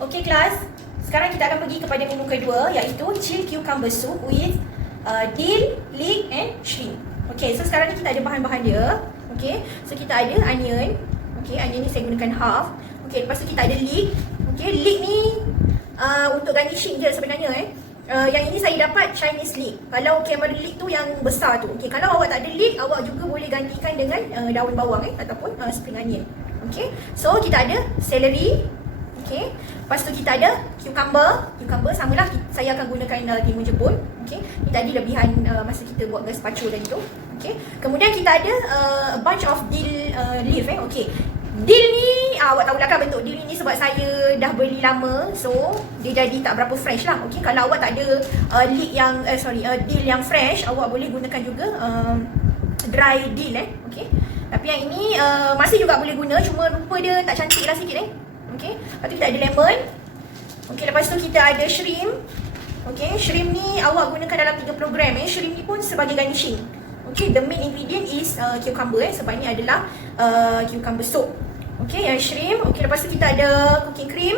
Okey kelas, sekarang kita akan pergi kepada menu kedua, iaitu chilled cucumber soup with dill, leek and shrimp. Okey, so sekarang ni kita ada bahan-bahan dia. Okey, so kita ada onion. Okey, onion ni saya gunakan half. Okey, lepas tu kita ada leek. Okey, leek ni untuk garnishing je sebenarnya yang ini saya dapat Chinese leek. Kalau camera leek tu yang besar tu. Okey, kalau awak tak ada leek, awak juga boleh gantikan dengan daun bawang ataupun spring onion. Okey, so kita ada celery. Okey, lepas tu kita ada cucumber. Cucumber samalah, saya akan gunakan timun jepun. Okey, ini tadi lebihan masa kita buat gazpacho tadi tu. Okey, kemudian kita ada a bunch of dill leaf Okey, dill ni awak tahu lah kan bentuk dill ni sebab saya dah beli lama, so dia jadi tak berapa fresh lah. Okey, kalau awak tak ada leek yang dill yang fresh, awak boleh gunakan juga dry dill Okey, tapi yang ini masih juga boleh guna, cuma rupa dia tak cantik lah sikit Okey, lepas tu kita ada lemon. Okey, lepas tu kita ada shrimp. Okey, shrimp ni awak gunakan dalam 30 gram Shrimp ni pun sebagai garnishing. Okey, the main ingredient is cucumber sebab ni adalah cucumber soup. Okey, yang shrimp. Okey, lepas tu kita ada cooking cream.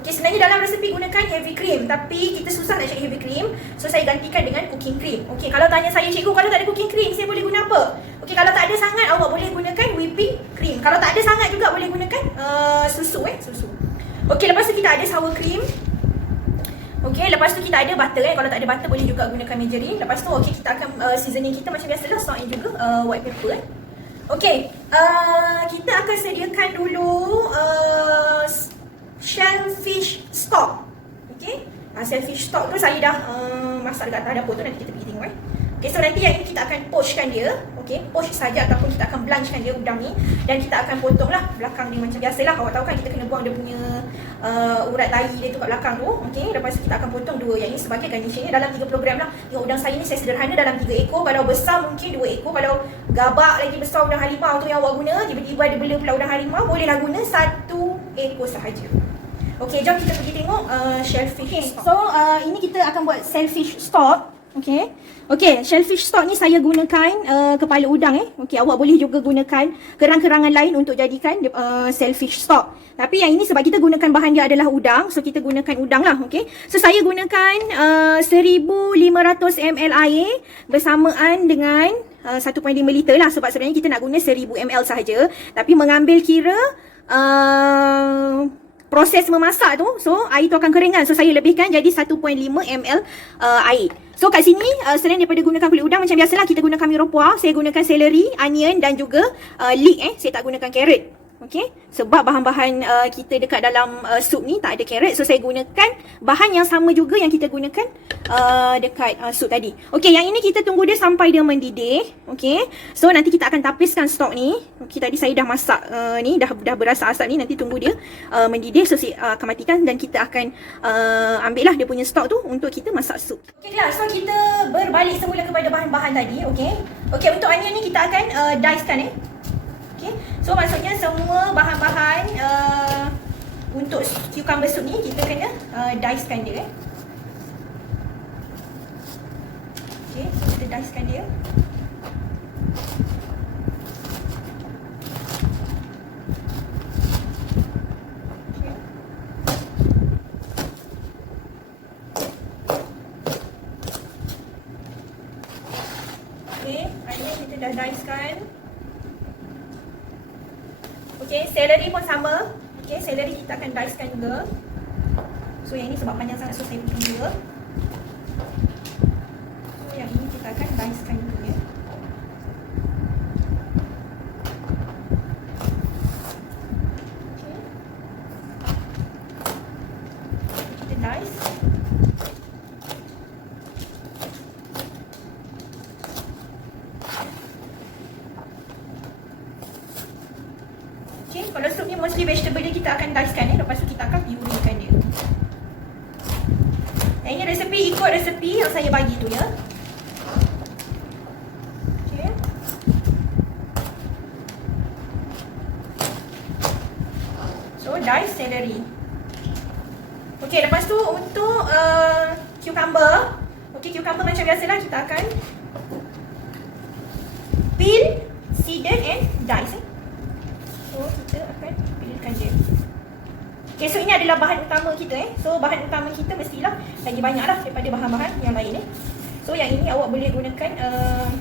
Okey, sebenarnya dalam resepi gunakan heavy cream, tapi kita susah nak cari heavy cream, so saya gantikan dengan cooking cream. Okey, kalau tanya saya, cikgu kalau tak ada cooking cream saya boleh guna apa? Okey, kalau tak ada sangat awak boleh gunakan whipping cream. Kalau tak ada sangat juga boleh gunakan susu susu. Okey, lepas tu kita ada sour cream. Okey, lepas tu kita ada butter Kalau tak ada butter boleh juga gunakan margarine. Lepas tu okey, kita akan seasoning kita macam biasalah, salt and juga white pepper Okey, kita akan sediakan dulu shellfish stock. Okey, shellfish stock tu saya dah masak dekat atas dapur tu, nanti kita pergi tengok Okey, so nanti yang ini kita akan poachkan dia. Okey, poach saja ataupun kita akan blanchkan dia udang ni, dan kita akan potonglah belakang ni macam biasalah. Awak tahu kan kita kena buang dia punya urat tahi dia tu kat belakang tu. Okey, lepas tu kita akan potong dua. Yang ini sebagai garnishing dalam 30 gram lah. Yang udang saya ni saya sederhana dalam 3 ekor. Kalau besar mungkin 2 ekor. Kalau gabak lagi besar udang harimau tu yang awak guna, tiba-tiba ada bela pula udang harimau, bolehlah guna 1 ekor sahaja. Okey, jom kita pergi tengok shellfish stock. So ini kita akan buat shellfish stock. Okey, shellfish stock ni saya gunakan kepala udang Okey, awak boleh juga gunakan kerang-kerangan lain untuk jadikan shellfish stock. Tapi yang ini sebab kita gunakan bahan dia adalah udang, so kita gunakan udang lah. Okey, so saya gunakan 1500 ml air bersamaan dengan 1.5 liter lah, sebab sebenarnya kita nak guna 1000 ml sahaja, tapi mengambil kira proses memasak tu, so air tu akan kering kan, so saya lebihkan jadi 1.5 ml air. So kat sini selain daripada gunakan kulit udang, macam biasalah kita gunakan mirepoix, saya gunakan celery, onion dan juga leek saya tak gunakan carrot. Okey, sebab bahan-bahan kita dekat dalam sup ni tak ada carrot, so saya gunakan bahan yang sama juga yang kita gunakan dekat sup tadi. Okey, yang ini kita tunggu dia sampai dia mendidih. Okey, so nanti kita akan tapiskan stok ni. Okey, tadi saya dah masak ni, dah berasa asap ni, nanti tunggu dia mendidih, so saya akan matikan dan kita akan ambil lah dia punya stok tu untuk kita masak sup. Okey kelas, so kita berbalik semula kepada bahan-bahan tadi. Okey, untuk onion ni kita akan dicekan Okay. So maksudnya semua bahan-bahan untuk cucumber soup ni kita kena dicekan dia Okay, so kita dicekan dia. Okay, onion kita dah dicekan. Okey, celery pun sama. Okey, celery kita akan dicekan juga. So yang ini sebab panjang sangat, so saya potong juga. So yang ini kita akan dicekan juga ya. Okey. Kita dice. Okay, kalau sup ni mostly vegetable dia kita akan dicekan lepas tu kita akan puree-kan dia. Yang ini resepi ikut resepi yang saya bagi tu ya. Okay. So dice celery. Okay, lepas tu untuk cucumber. Okay, cucumber macam biasalah kita akan peel, seeded and dice So kita akan pilihkan dia. Okay, so ini adalah bahan utama kita So bahan utama kita mestilah lagi banyak lah daripada bahan-bahan yang lain So yang ini awak boleh gunakan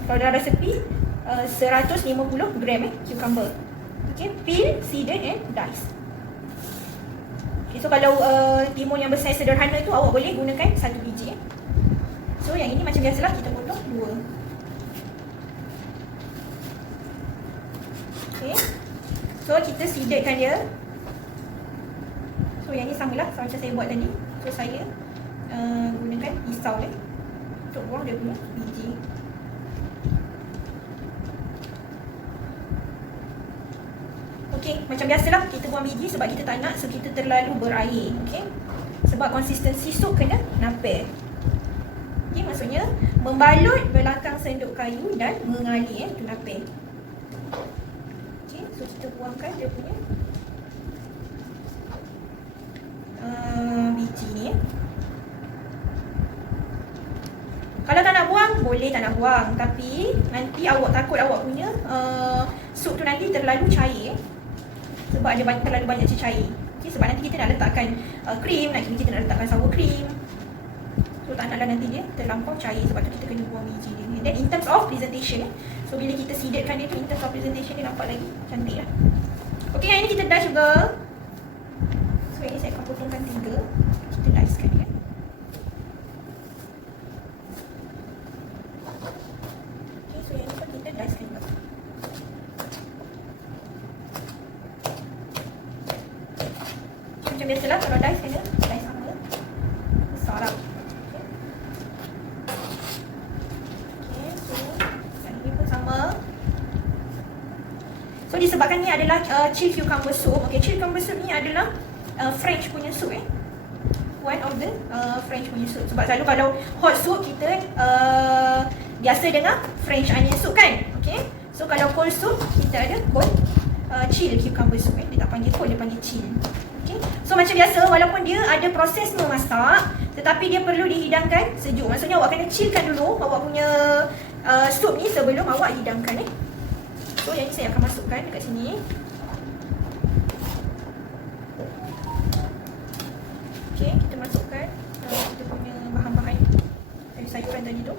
kalau dalam resepi 150 gram cucumber. Okay, peel, seeded and dice. Okay, so kalau timun yang besar sederhana tu awak boleh gunakan 1 biji So yang ini macam biasalah kita potong 2. Okay, so kita seededkan dia. So yang ni samalah sama macam saya buat tadi. So saya gunakan pisau untuk buang dia punya biji. Okey, macam biasalah kita buang biji sebab kita tak nak so kita terlalu berair, okey. Sebab konsistensi sup kena napel. Okey, maksudnya membalut belakang sendok kayu dan mengalir tu napel. Okey, so kita buangkan dia punya biji ni Kalau tak nak buang, boleh tak nak buang. Tapi nanti awak takut awak punya sup tu nanti terlalu cair sebab ada terlalu banyak cecair. Okay, sebab nanti kita nak letakkan krim, nanti kita nak letakkan sour cream. So tak naklah nanti dia terlampau cair, sebab tu kita kena buang biji dia. And then in terms of presentation so bila kita seededkan dia tu, in terms of presentation dia nampak lagi cantik lah. Okay, yang ini kita dice juga. So ini saya akan potongkan 3. Kita dicekan dia. Okay, so yang ini pun kita dicekan juga. Macam biasalah kalau dice kena dice sama besar lah. So disebabkan ni adalah chili cucumber soup. Okay, chili cucumber soup ni adalah French punya soup one of the French punya soup. Sebab selalu kalau hot soup kita biasa dengan French onion soup kan. Okay, so kalau cold soup kita ada cold chili cucumber soup Dia tak panggil cold, dia panggil chill. Okay, so macam biasa walaupun dia ada proses memasak, tetapi dia perlu dihidangkan sejuk. Maksudnya awak kena chillkan dulu awak punya soup ni sebelum awak hidangkan So yang ni saya akan masukkan dekat sini. Okey, kita masukkan kita punya bahan-bahan sayuran tadi tu.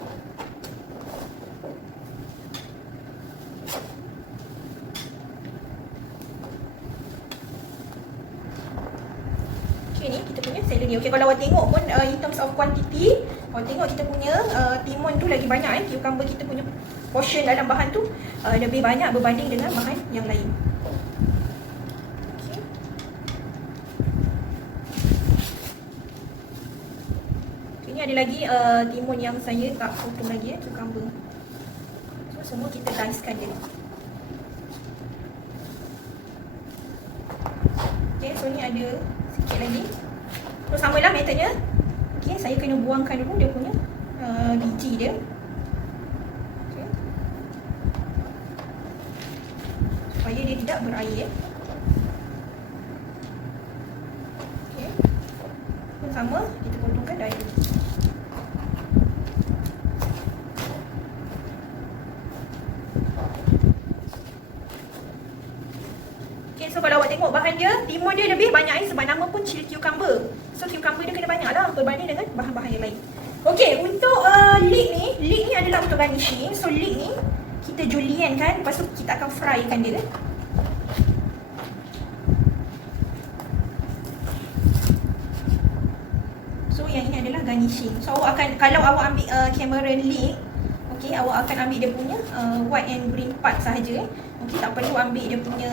Okey, ni kita punya celery. Okey, kalau awak tengok pun in terms of quantity, awak tengok kita punya timun tu lagi banyak cucumber kita punya portion dalam bahan tu lebih banyak berbanding dengan bahan yang lain. Okay. Ini ada lagi timun yang saya tak potong lagi cucumber. So semua kita dicekan dia. Okay, so ni ada sikit lagi. So samalah metodnya. Okay, saya kena buangkan dulu dia punya biji dia. Supaya dia tidak berair. Okey. Pun sama, kita potongkan daya. Okey, so kalau awak tengok bahan dia, timun dia lebih banyak sebab nama pun chili cucumber. So cucumber dia kena banyak lah berbanding dengan bahan-bahan yang lain. Okey, untuk leek ni adalah untuk garnishing. So leek ni kita julienne kan, lepas tu kita akan fry kan dia. So yang ini adalah garnishing. So awak akan, kalau awak ambil Cameron leek, okey, awak akan ambil dia punya white and green part sahaja. Okey, tak perlu ambil dia punya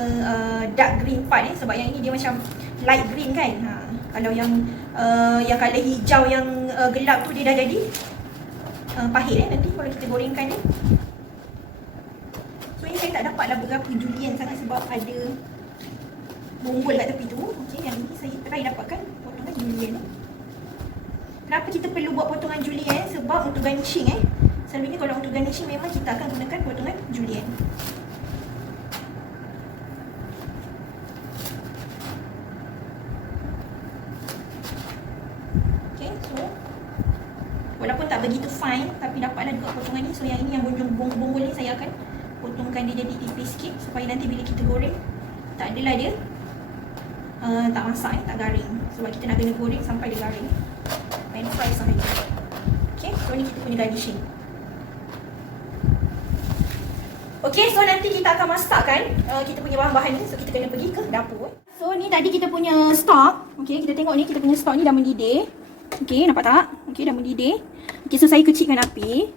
dark green part sebab yang ini dia macam light green kan. Kalau yang colour hijau yang gelap tu dia dah jadi pahit nanti kalau kita gorengkan dia. So ini saya tak dapatlah berapa julienne sangat sebab ada bonggol kat tepi tu. Okey, yang ini saya try dapatkan potongan julienne. Kenapa kita perlu buat potongan julienne? Sebab untuk garnishing selalunya kalau untuk garnishing memang kita akan gunakan potongan julienne. Okey, so walaupun tak begitu fine tapi dapatlah juga potongan ni. So yang ini yang bonggol ni saya akan potongkan dia jadi tipis sikit supaya nanti bila kita goreng tak adalah dia tak masak tak garing. Sebab kita nak kena goreng sampai dia garing. And fry sahaja. Okay, so ni kita punya garnishing. Okay, so nanti kita akan masakkan kita punya bahan-bahan ni. So kita kena pergi ke dapur. So ni tadi kita punya stok. Okay, kita tengok ni kita punya stok ni dah mendidih. Okay, nampak tak? Okay, dah mendidih. Okay, so saya kecilkan api.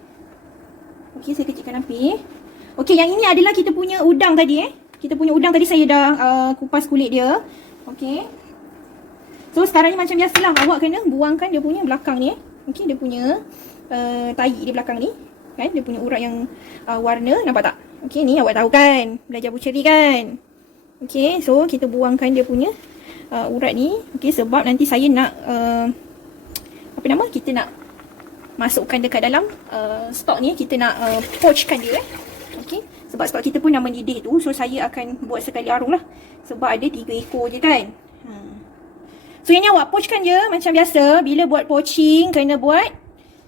Okay, saya kecilkan api. Okay, yang ini adalah kita punya udang tadi Kita punya udang tadi saya dah kupas kulit dia. Okay. So sekarang ni macam biasalah, awak kena buangkan dia punya belakang ni Okay, dia punya tahi di belakang ni. Kan, dia punya urat yang warna, nampak tak? Okay, ni awak tahu kan, belajar butchery kan. Okay, so kita buangkan dia punya urat ni. Okay, sebab nanti saya nak kita nak masukkan dekat dalam stok ni. Kita nak poachkan dia Okay, sebab stok kita pun dah mendidih tu. So saya akan buat sekali arung lah. Sebab ada 3 ekor je kan. So yang ni awak poachkan je macam biasa. Bila buat poaching kena buat,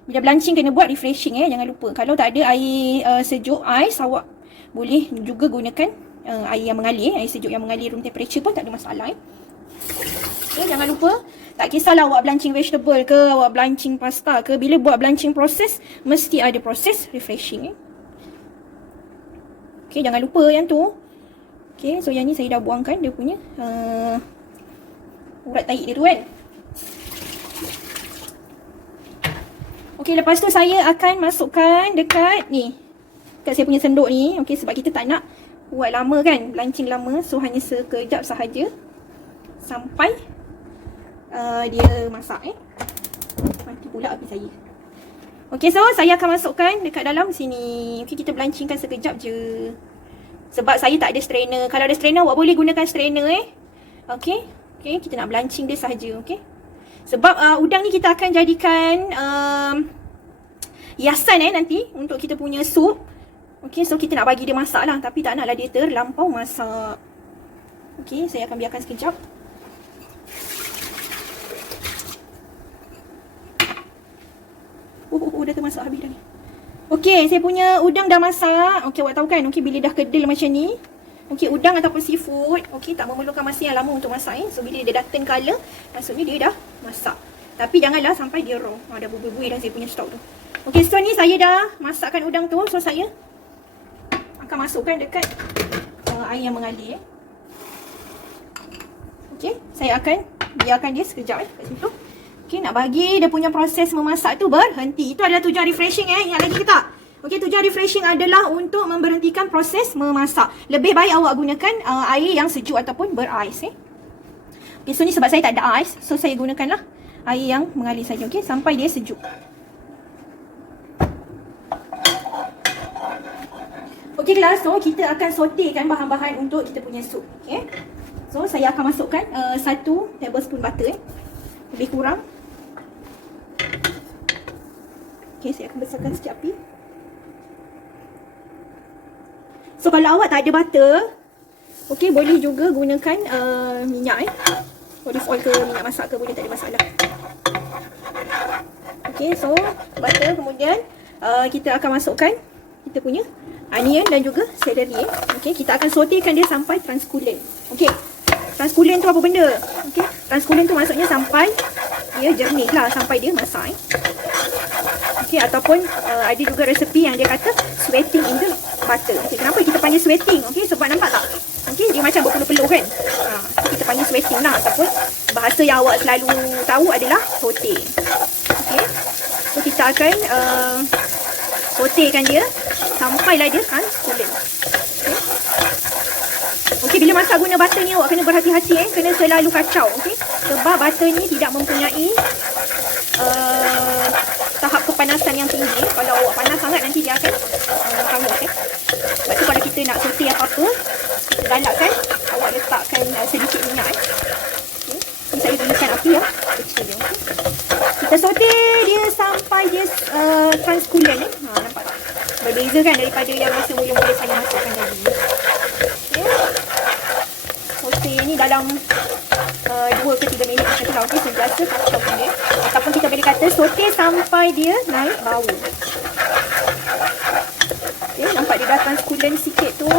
bila blanching kena buat refreshing jangan lupa. Kalau tak ada air sejuk, ais, awak boleh juga gunakan air yang mengalir, air sejuk yang mengalir room temperature pun tak ada masalah Okay, jangan lupa, tak kisahlah awak blanching vegetable ke, awak blanching pasta ke, bila buat blanching proses mesti ada proses refreshing Okay, jangan lupa yang tu. Okay, so yang ni saya dah buangkan dia punya urat tahi dia tu kan. Okay, lepas tu saya akan masukkan dekat ni, dekat saya punya sendok ni. Okay, sebab kita tak nak buat lama kan, blanching lama. So hanya sekejap sahaja sampai dia masak Mati pula api saya. Okay, so saya akan masukkan dekat dalam sini. Okay, kita blanchingkan sekejap je. Sebab saya tak ada strainer. Kalau ada strainer awak boleh gunakan strainer Okay, okay, kita nak blanching dia sahaja. Okay, sebab udang ni kita akan jadikan hiasan nanti untuk kita punya sup. Okay, so kita nak bagi dia masak lah, tapi tak naklah dia terlampau masak. Okay, saya akan biarkan sekejap. Dah termasak habis dah ni. Okay, saya punya udang dah masak. Okay, awak tahu kan, okay, bila dah kedel macam ni, okay, udang ataupun seafood, okay, tak memerlukan masa yang lama untuk masak So bila dia dah turn colour, maksudnya dia dah masak. Tapi janganlah sampai dia raw. Dah berbuih dah saya punya stok tu. Okay, so ni saya dah masakkan udang tu. So saya akan masukkan dekat air yang mengalir Okay, saya akan biarkan dia sekejap kat situ. Okay, nak bagi dia punya proses memasak tu berhenti. Itu adalah tujuan refreshing ingat lagi ke tak? Okay, tujuan refreshing adalah untuk memberhentikan proses memasak. Lebih baik awak gunakan air yang sejuk ataupun berais Okay, so ni sebab saya tak ada ais, so saya gunakanlah air yang mengalir saja. Okay, sampai dia sejuk. Okay kelas, so kita akan sautekan bahan-bahan untuk kita punya sup. Okay, so saya akan masukkan 1 tablespoon butter lebih kurang. Okay, saya akan besarkan sikit api. So kalau awak tak ada butter, okay, boleh juga gunakan minyak olive oil ke minyak masak ke, boleh, tak ada masalah. Okay, so butter, kemudian kita akan masukkan kita punya onion dan juga celery. Okay, kita akan sautekan dia sampai translucent. Okay, translucent tu apa benda? Okay, translucent tu maksudnya sampai dia jernih lah, sampai dia masak Okay, ataupun ada juga resepi yang dia kata sweating in the butter. Okay, kenapa kita panggil sweating? Okay, sebab nampak tak? Okay, dia macam berpeluh-peluh kan? So kita panggil sweating lah, ataupun bahasa yang awak selalu tahu adalah saute. Okay, so kita akan sautekan dia sampailah dia translucent. Okay. Okay, bila masak guna butter ni awak kena berhati-hati kena selalu kacau. Okay, sebab butter ni tidak mempunyai tahap kepanasan yang tinggi. Kalau awak panas sangat nanti dia akan hangus Sebab tu kalau kita nak saute apa-apa, kita galakkan, awak letakkan sedikit minyak Okay, ni saya gunakan api yang kecil dia. Okay, kita saute dia sampai dia translucent nampak tak? Berbeza kan daripada yang masa mula-mula saya masukkan tadi. Okay, saute ni dalam 2 ke 3 minit macam tu lah. Okay, sentiasa kacaukan dia, ataupun kita boleh kata saute sampai dia naik bau. Okay, nampak dia dah translucent sikit tu.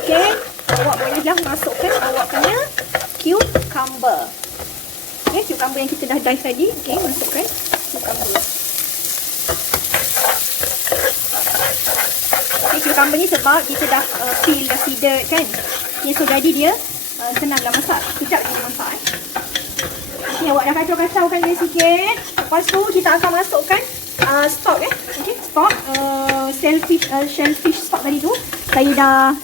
Okay, awak bolehlah masukkan awak punya cucumber. Okay, cucumber yang kita dah dice tadi. Okay, masukkan cucumber. Okay, cucumber ni sebab kita dah peel, dah seeded kan. Okay, so jadi dia senanglah masak. Sekejap dia masak Okay, awak dah kacau-kacaukan dia sikit. Lepas tu kita akan masukkan stock Okay, stock shellfish stock tadi tu. Saya dah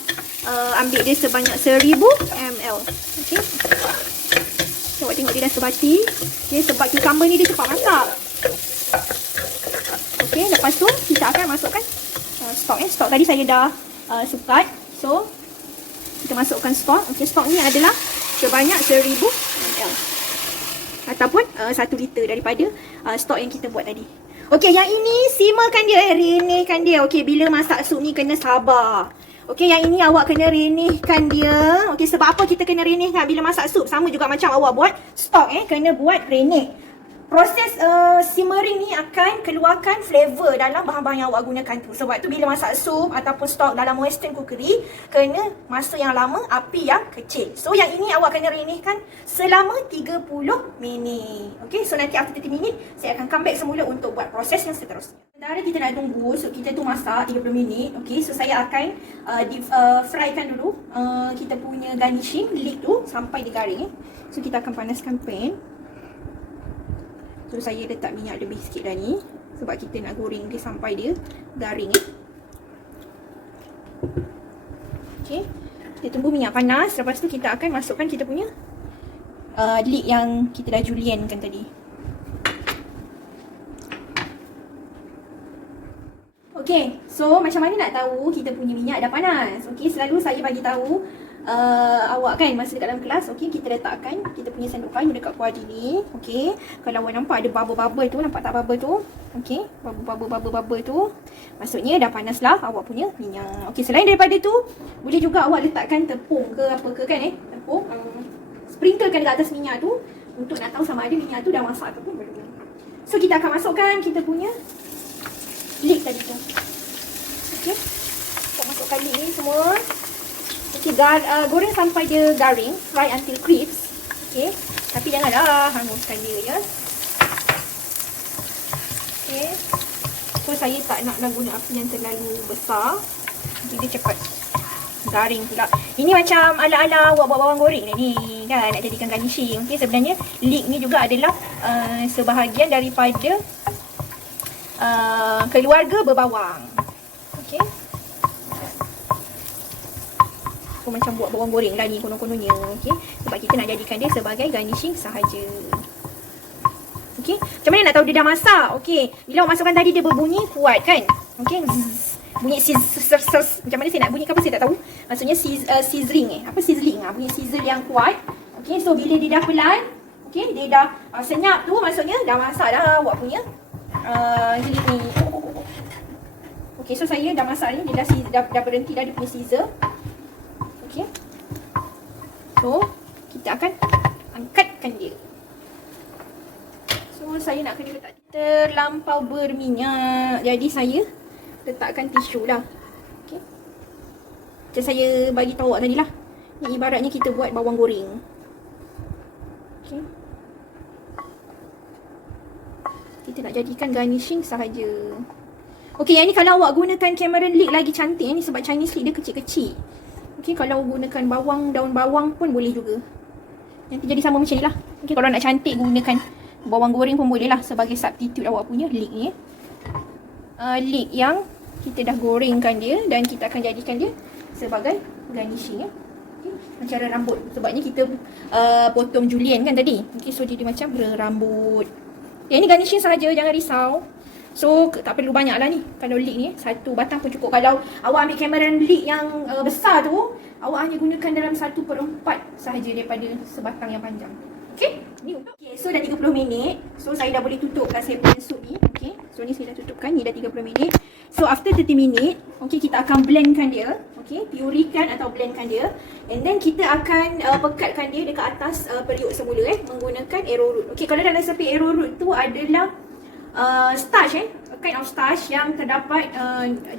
ambil dia sebanyak 1000 ml. Okay. So, awak tengok dia dah sebati. Okay, sebab cucumber ni dia cepat masak. Okay, lepas tu kita akan masukkan stock Stock tadi saya dah sukat. So, kita masukkan stock. Okay, stock ni adalah sebanyak 1000 ml. Ataupun 1 liter daripada stok yang kita buat tadi. Okey, yang ini simmerkan dia, renehkan dia. Okey, bila masak sup ni kena sabar. Okey, yang ini awak kena renehkan dia. Okey, sebab apa kita kena renehkan bila masak sup? Sama juga macam awak buat stok kena buat reneh. Proses simmering ni akan keluarkan flavor dalam bahan-bahan yang awak gunakan tu. Sebab tu bila masak sup ataupun stok dalam western cookery, kena masa yang lama, api yang kecil. So yang ini awak kena renehkan selama 30 minit. Okay, so nanti after 30 minit, saya akan come back semula untuk buat proses yang seterusnya. Sementara kita nak tunggu sup kita tu masak 30 minit. Okay, so saya akan frykan dulu kita punya garnishing leek tu sampai dia garing. So kita akan panaskan pan. So saya letak minyak lebih sikit dah ni. Sebab kita nak goreng dia sampai dia garing Okay, kita tunggu minyak panas. Lepas tu kita akan masukkan kita punya leek yang kita dah julienkan tadi. Okay, so macam mana nak tahu kita punya minyak dah panas? Okay, selalu saya bagi tahu awak kan masa dekat dalam kelas. Okay, kita letakkan kita punya sendok kayu dekat kuali ni. Okay, kalau awak nampak ada bubble-bubble tu, nampak tak bubble tu? Okay, bubble tu maksudnya dah panas lah awak punya minyak. Okay, selain daripada tu, boleh juga awak letakkan tepung ke apa ke kan tepung, sprinklekan dekat atas minyak tu untuk nak tahu sama ada minyak tu dah masak ataupun belum. So kita akan masukkan kita punya leek tadi tu. Okay, kita masukkan leek ni semua. Okay, goreng sampai dia garing, fry until crisp. Okay, tapi janganlah hanguskan dia ya. Okay, so saya tak nak guna api yang terlalu besar. Okay, dia cepat garing pula. Ini macam ala-ala awak buat bawang goreng ni kan, nak jadikan garnishing. Okay, sebenarnya leek ni juga adalah sebahagian daripada keluarga berbawang. Okay, macam buat bawang goreng lah ni konon-kononnya. Okay, sebab kita nak jadikan dia sebagai garnishing sahaja. Okay, macam mana nak tahu dia dah masak? Okay, bila awak masukkan tadi dia berbunyi kuat kan. Okay, bunyi macam mana saya nak bunyikan apa saya tak tahu. Maksudnya sizzling apa sizzling bunyi sizzle yang kuat. Okay, so bila dia dah pelan, okay, dia dah senyap tu maksudnya dah masak dah awak punya leek ni. Okay, so saya dah masak ni, dia dah berhenti dah dia punya sizzle. Okay, so kita akan angkatkan dia. So saya nak kena letak terlampau berminyak, jadi saya letakkan tisu lah. Okay, macam saya bagi tahu awak tadi lah, ni ibaratnya kita buat bawang goreng. Okay, kita nak jadikan garnishing sahaja. Okay, yang ni kalau awak gunakan Cameron leek lagi cantik ni, sebab Chinese leek dia kecil-kecil. Okay, kalau gunakan bawang, daun bawang pun boleh juga. Nanti jadi sama macam ni lah. Okay, kalau nak cantik gunakan bawang goreng pun boleh lah sebagai substitute awak punya leek ni. Leek yang kita dah gorengkan dia dan kita akan jadikan dia sebagai garnishing Okay, macam rambut. Sebabnya kita potong julienne kan tadi. Okay, so jadi macam rambut. Yang ni garnishing sahaja, jangan risau. So tak perlu banyak lah ni. Kalau leek ni satu batang pun cukup. Kalau awak ambil Cameron leek yang besar tu, awak hanya gunakan dalam 1/4 sahaja daripada sebatang yang panjang. Okay, ni untuk. Okay, so dah 30 minit. So saya dah boleh tutupkan saya punya sup ni. Okay, so ni saya dah tutupkan. Ni dah 30 minit. So after 30 minit, okay, kita akan blendkan dia. Okay, purekan atau blendkan dia. And then kita akan pekatkan dia dekat atas periuk semula menggunakan arrowroot. Okay, kalau dalam resepi arrowroot tu adalah starch a kind of starch yang terdapat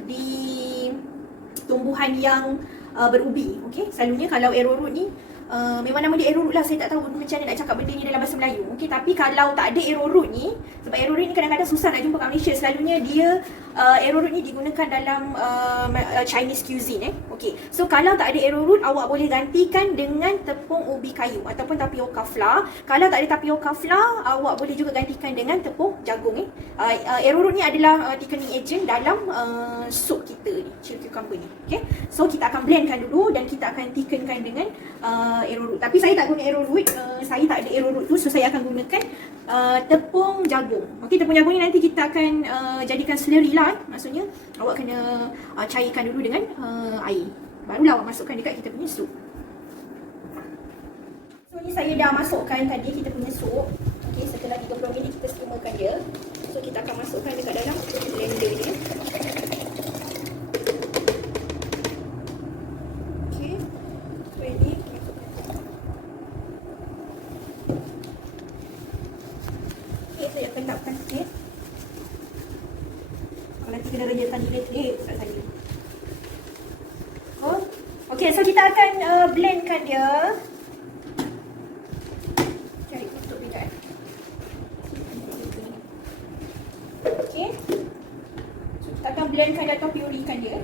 di tumbuhan yang berubi. Okay, selalunya kalau arrowroot ni memang nama dia arrowroot lah. Saya tak tahu macam mana nak cakap benda ni dalam bahasa Melayu. Okey, tapi kalau tak ada arrowroot ni, sebab arrowroot ni kadang-kadang susah nak jumpa kat Malaysia. Selalunya dia arrowroot ni digunakan dalam Chinese cuisine. Okey, so kalau tak ada arrowroot, awak boleh gantikan dengan tepung ubi kayu ataupun tapioca flour. Kalau tak ada tapioca flour, awak boleh juga gantikan dengan tepung jagung. Arrowroot ni adalah thickening agent dalam sup kita ni, chili cucumber ni. Okey, so kita akan blendkan dulu dan kita akan thickenkan dengan arrowroot. Tapi saya tak guna arrowroot, saya tak ada arrowroot tu, so saya akan gunakan tepung jagung. Okey, tepung jagung ni nanti kita akan jadikan slurry lah. Maksudnya awak kena cairkan dulu dengan air. Barulah awak masukkan dekat kita punya sup. So ni saya dah masukkan tadi kita punya sup. Okey, setelah 30 minit kita steamerkan dia. So kita akan masukkan dekat dalam blender ni. Okey, ready. Okey, saya akan tapkan sikit. Kalau nanti kena rejakan delete tak tadi. Oh, okey, so kita akan blendkan dia. Cari tutup dia. Okey. So kita akan blendkan dia atau purekan dia.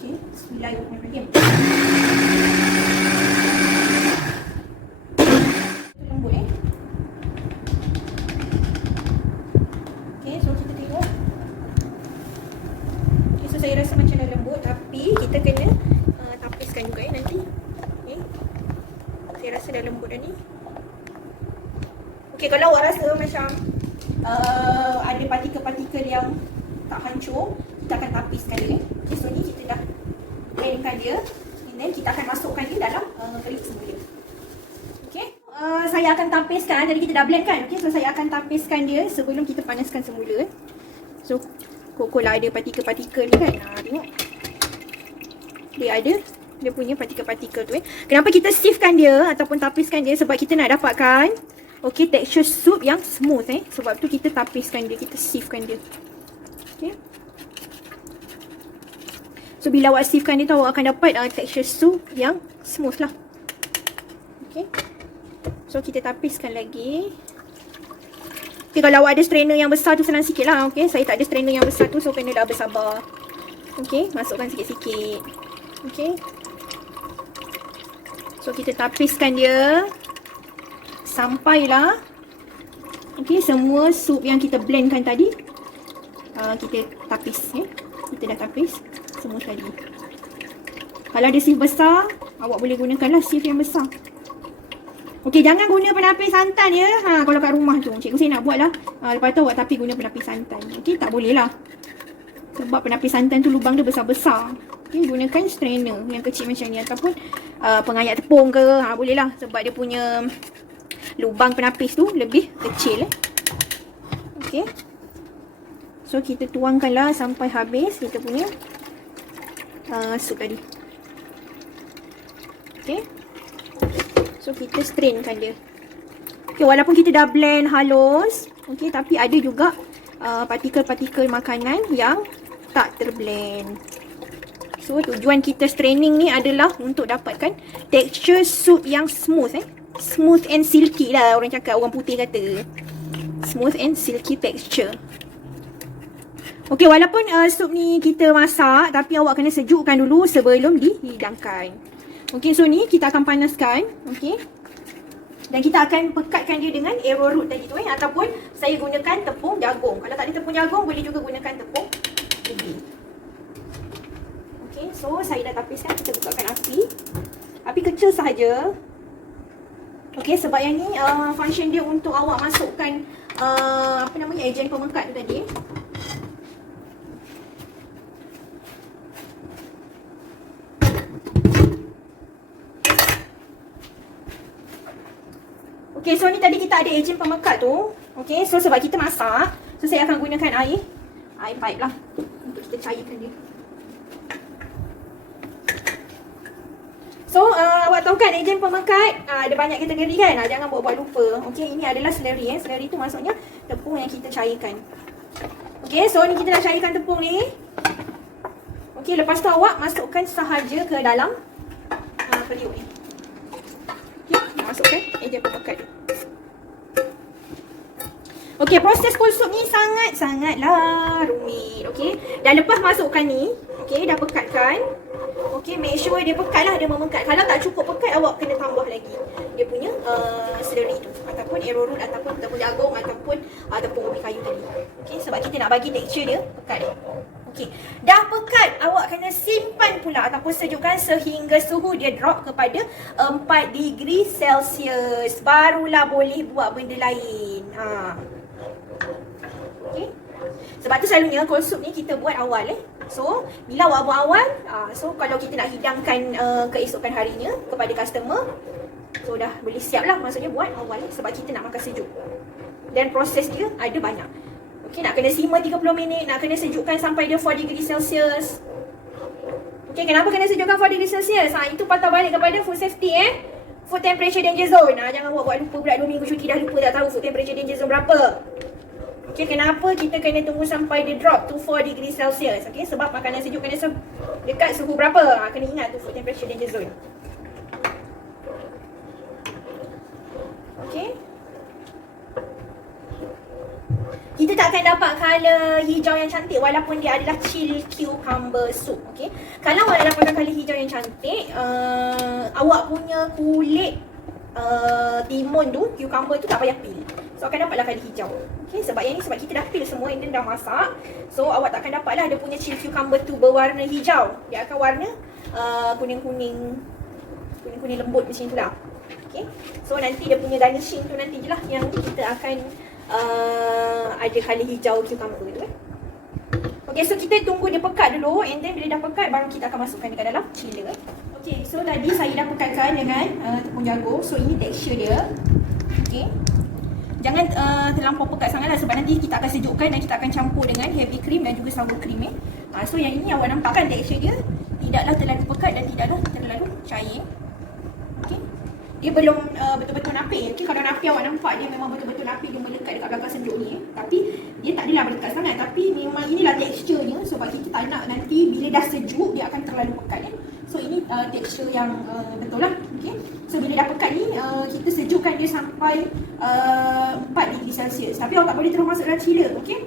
Okey, bismillahirrahmanirrahim. Lembut Okey, so kita tengok. Okey, so saya rasa macam dah lembut, tapi kita kena tapiskan juga nanti. Okey. Saya rasa dah lembut dah ni. Okey, kalau awak rasa macam ada partikel-partikel yang tak hancur, kita akan tapiskan dia. Okay, so ni kita dah blendkan dia, and then kita akan masukkan dia dalam gelas semula. Okay, saya akan tapiskan, jadi kita dah blend kan. Okay, so saya akan tapiskan dia sebelum kita panaskan semula. So kok lah ada partikel-partikel ni kan. Tengok, dia ada dia punya partikel-partikel tu. Kenapa kita siefkan dia ataupun tapiskan dia? Sebab kita nak dapatkan texture sup yang smooth. Sebab tu kita tapiskan dia, kita siefkan dia. Okay. So bila awak siefkan dia tu, awak akan dapat texture sup yang smooth lah. Okay. So kita tapiskan lagi. Okay, kalau awak ada strainer yang besar tu senang sikit lah. Okay, saya tak ada strainer yang besar tu, so kena dah bersabar. Okay, masukkan sikit-sikit. Okay. So kita tapiskan dia sampailah semua sup yang kita blendkan tadi kita tapis. Kita dah tapis semua tadi. Kalau ada sieve besar, awak boleh gunakanlah sieve yang besar. Okey, jangan guna penapis santan ya. Kalau kat rumah tu cikgu saya nak buat lah. Lepas tu awak tapi guna penapis santan. Okey, tak boleh lah. Sebab penapis santan tu lubang dia besar-besar. Okey, gunakan strainer yang kecil macam ni ataupun pengayak tepung ke. Boleh lah sebab dia punya lubang penapis tu lebih kecil. Okey. So kita tuangkanlah sampai habis kita punya sup tadi. Okey. So kita strainkan dia. Okey, walaupun kita dah blend halus, okey, tapi ada juga partikel-partikel makanan yang tak terblend. So tujuan kita straining ni adalah untuk dapatkan tekstur sup yang smooth. Smooth and silky lah orang cakap, orang putih kata. Smooth and silky texture. Okey, walaupun sup ni kita masak, tapi awak kena sejukkan dulu sebelum dihidangkan. Okey, so ni kita akan panaskan. Okey. Dan kita akan pekatkan dia dengan arrowroot tadi tu ataupun saya gunakan tepung jagung. Kalau tak ada tepung jagung, boleh juga gunakan tepung ubi. Okey, so saya dah tapiskan, kita bukakan api. Api kecil sahaja. Okey, sebab yang ni function dia untuk awak masukkan ejen pemekat tu tadi. Okey, so ni tadi kita ada ejen pemekat tu. Okey, so sebab kita masak, so saya akan gunakan air pipe lah untuk kita cairkan dia. So awak tahu kan ejen pemekat ada banyak kategori kan, jangan buat-buat lupa. Okey, ini adalah slurry. Slurry tu maksudnya tepung yang kita cairkan. Okey, so ni kita dah cairkan tepung ni. Okey, lepas tu awak masukkan sahaja ke dalam periuk ni. masukkan ejen pekat. Okey, proses cold soup ni sangatlah rumit. Okey, dan lepas masukkan ni, okey, dah pekatkan. Okey, make sure dia pekat lah, dia memekat. Kalau tak cukup pekat, awak kena tambah lagi dia punya seleri tu, ataupun arrowroot, ataupun jagung, ataupun ubi kayu tadi. Okey, sebab kita nak bagi tekstur dia pekat. Okey, dah pekat, awak kena simpan pula ataupun sejukkan sehingga suhu dia drop kepada 4 degree Celsius. Barulah boleh buat benda lain. Okay. Sebab tu selalunya cold soup ni kita buat awal So, bila awak buat awal, so kalau kita nak hidangkan keesokan harinya kepada customer, so dah boleh siap lah, maksudnya buat awal sebab kita nak makan sejuk. Dan proses dia ada banyak. Okay, nak kena simmer 30 minit, nak kena sejukkan sampai dia 4 degree Celsius. Okay, kenapa kena sejukkan 4 degree Celsius? Itu patah balik kepada food safety food temperature danger zone. Jangan buat lupa pula 2 minggu cuti dah lupa tak tahu food temperature danger zone berapa. Okay, kenapa kita kena tunggu sampai dia drop to 4 degree Celsius? Okay, sebab makanan sejuk kena dekat suhu berapa? Kena ingat tu food temperature danger zone. Okay. Kita tak akan dapat colour hijau yang cantik walaupun dia adalah chill cucumber soup. Okay. Kalau awak nak dapatkan colour hijau yang cantik, awak punya kulit timun tu, cucumber tu tak payah peel. So akan dapatlah colour hijau. Okay, sebab yang ni sebab kita dah peel semua dan dah masak. So awak tak akan dapatlah dia punya chill cucumber tu berwarna hijau. Dia akan warna kuning-kuning lembut macam tu lah. Okay. So nanti dia punya garnishing tu nanti je lah yang kita akan ada colour hijau cucumber tu Okay, so kita tunggu dia pekat dulu, and then bila dah pekat baru kita akan masukkan dekat dalam chiller. Okay, so tadi saya dah pekatkan dengan tepung jagung. So ini tekstur dia. Okay, jangan terlampau pekat sangat lah sebab nanti kita akan sejukkan dan kita akan campur dengan heavy cream dan juga sour cream So yang ini awak nampak kan tekstur dia tidaklah terlalu pekat dan tidaklah terlalu cair. Okay, dia belum betul-betul napik. Okay, kalau napik awak nampak dia memang betul-betul napik, dia melekat dekat belakang sejuk ni tapi dia tak adalah melekat sangat, tapi memang inilah teksturnya sebab kita tak nak nanti bila dah sejuk dia akan terlalu pekat So ini tekstur yang betul lah. Okay, so bila dah pekat ni kita sejukkan dia sampai 4 degree Celsius. Tapi awak tak boleh terus masuk dalam chiller. Okay,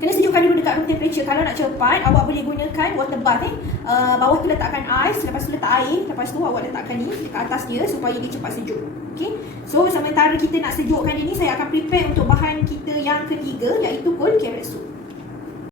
kena sejukkan dulu dekat room temperature. Kalau nak cepat, awak boleh gunakan water bath bawah tu letakkan ais, lepas tu letak air, lepas tu awak letakkan ni dekat atas dia supaya dia cepat sejuk. Okay, so sementara kita nak sejukkan dia ni, saya akan prepare untuk bahan kita yang ketiga iaitu cold carrot soup.